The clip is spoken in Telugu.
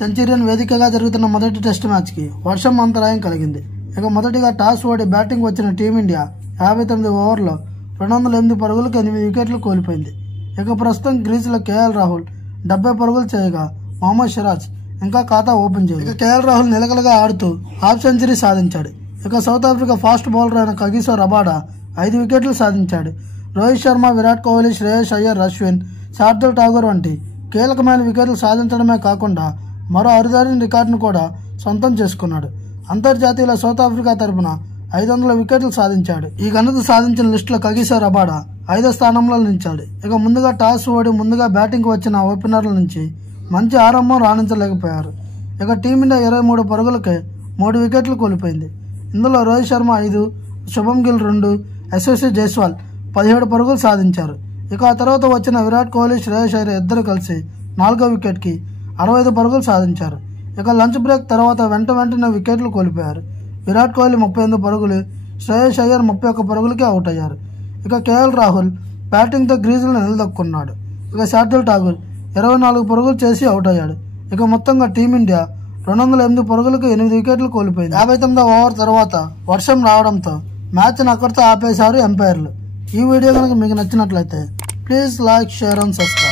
సెంచూరియన్ వేదికగా జరుగుతున్న మొదటి టెస్ట్ మ్యాచ్ కి వర్షం అంతరాయం కలిగింది. ఇక మొదటిగా టాస్ ఓడి బ్యాటింగ్ వచ్చిన టీమిండియా 59 ఓవర్లో 208 పరుగులకు 8 వికెట్లు కోల్పోయింది. ఇక ప్రస్తుతం క్రీజులో కేఎల్ రాహుల్ 70 పరుగులు చేయగా మహమ్మద్ సిరాజ్ ఇంకా ఖాతా ఓపెన్ చేయలేదు. ఇక కేఎల్ రాహుల్ నిలకడగా ఆడుతూ హాఫ్ సెంచరీ సాధించాడు. ఇక సౌత్ ఆఫ్రికా ఫాస్ట్ బౌలర్ అయిన కగిసో రబాడా 5 వికెట్లు సాధించాడు. రోహిత్ శర్మ, విరాట్ కోహ్లీ, శ్రేయస్ అయ్యర్, అశ్విన్, శార్దుల్ ఠాగూర్ వంటి కీలకమైన వికెట్లు సాధించడమే కాకుండా మరో అరుదైన రికార్డును కూడా సొంతం చేసుకున్నాడు. అంతర్జాతీయ సౌత్ ఆఫ్రికా తరపున 500 వికెట్లు సాధించాడు. ఈ ఘనత సాధించిన లిస్టులో కగిసో రబాడా 5వ స్థానంలో నిలిచాడు. ఇక ముందుగా టాస్ ఓడి ముందుగా బ్యాటింగ్ వచ్చిన ఓపెనర్ల నుంచి మంచి ఆరంభం రాణించలేకపోయారు. ఇక టీమిండియా 23 పరుగులకే 3 వికెట్లు కోల్పోయింది. ఇందులో రోహిత్ శర్మ 5, శుభం గిల్ 2, యశస్వి జైస్వాల్ 17 పరుగులు సాధించారు. ఇక ఆ తర్వాత వచ్చిన విరాట్ కోహ్లీ, శ్రేయస్ అయ్యర్ ఇద్దరు కలిసి 4వ వికెట్కి 65 పరుగులు సాధించారు. ఇక లంచ్ బ్రేక్ తర్వాత వెంటనే వికెట్లు కోల్పోయారు. విరాట్ కోహ్లీ 38 పరుగులు, శ్రేయస్ అయ్యర్ 31 పరుగులకి అవుట్ అయ్యారు. ఇక కేఎల్ రాహుల్ బ్యాటింగ్తో క్రీజులను నిలదొక్కున్నాడు. ఇక శార్దుల్ ఠాగూర్ 24 పరుగులు చేసి అవుట్ అయ్యాడు. ఇక మొత్తంగా టీమిండియా 208 పరుగులకు 8 వికెట్లు కోల్పోయింది. 59వ ఓవర్ తర్వాత వర్షం రావడంతో మ్యాచ్ను అక్కడితో ఆపేశారు ఎంపైర్లు. ఈ వీడియో కనుక మీకు నచ్చినట్లయితే please like, share and subscribe.